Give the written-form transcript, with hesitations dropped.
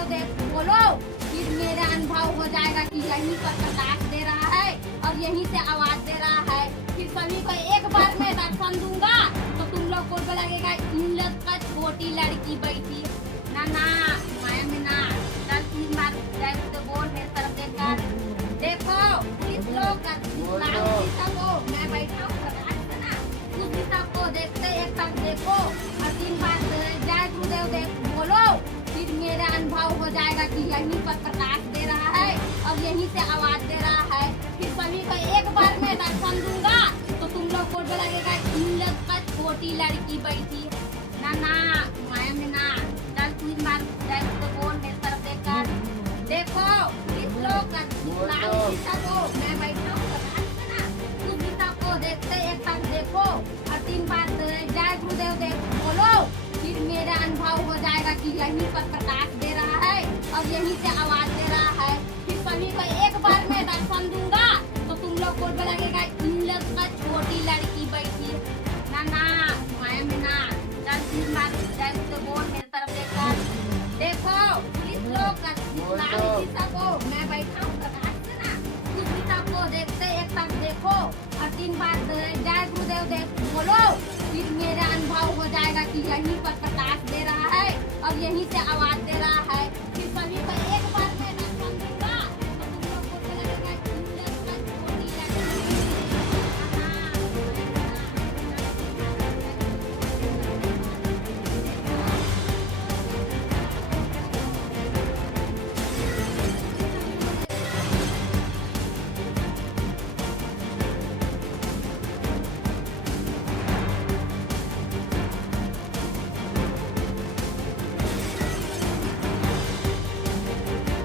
गुरुदेव देव बोलो, फिर मेरा अनुभव हो जाएगा कि यहीं पर प्रकाश दे रहा है और यहीं से आवाज दे रहा है। फिर सभी को एक बार में दर्शन दूंगा तो तुम लोग को तो लगेगा इन लोग का छोटी लड़की बैठी ना ना माया में ना। कल 3 बार जय तो बोल मेरे तरफ देखकर देखो इस लोग का को मैं बैठा हूँ प्रकाश में ना, उसी सबको देखते एक साथ देखो और 3 बार जय गुरुदेव देव बोलो, फिर मेरा अनुभव हो जाएगा कि यहीं पर प्रकाश दे रहा है और यहीं से आवाज दे रहा है। फिर सभी को एक बार में दर्शन दूंगा तो तुम लोग को तो लगेगा इन लोग का छोटी लड़की बैठी ना ना माया में ना। कल 3 बार जय तो बोल मेरे तरफ देखकर देखो इस लोग का को मैं बैठा हूँ प्रकाश में ना, उसी सबको देखते एक साथ देखो और 3 बार जय गुरुदेव देव बोलो, फिर मेरा अनुभव हो जाएगा कि यहीं पर प्रकाश दे रहा है और यहीं से आवाज दे रहा है। फिर सभी को एक बार में दर्शन दूंगा तो तुम लोग को तो लगेगा इन लोग का छोटी लड़की बैठी ना ना माया में ना। कल 3 बार जय तो बोल मेरे तरफ देखकर देखो इस लोग का को मैं बैठा हूँ प्रकाश में ना, उसी सबको देखते एक साथ देखो और 3 बार जय गुरुदेव देव बोलो, फिर मेरा अनुभव हो जाएगा कि यहीं पर प्रकाश दे रहा है और यहीं से आवाज दे रहा है।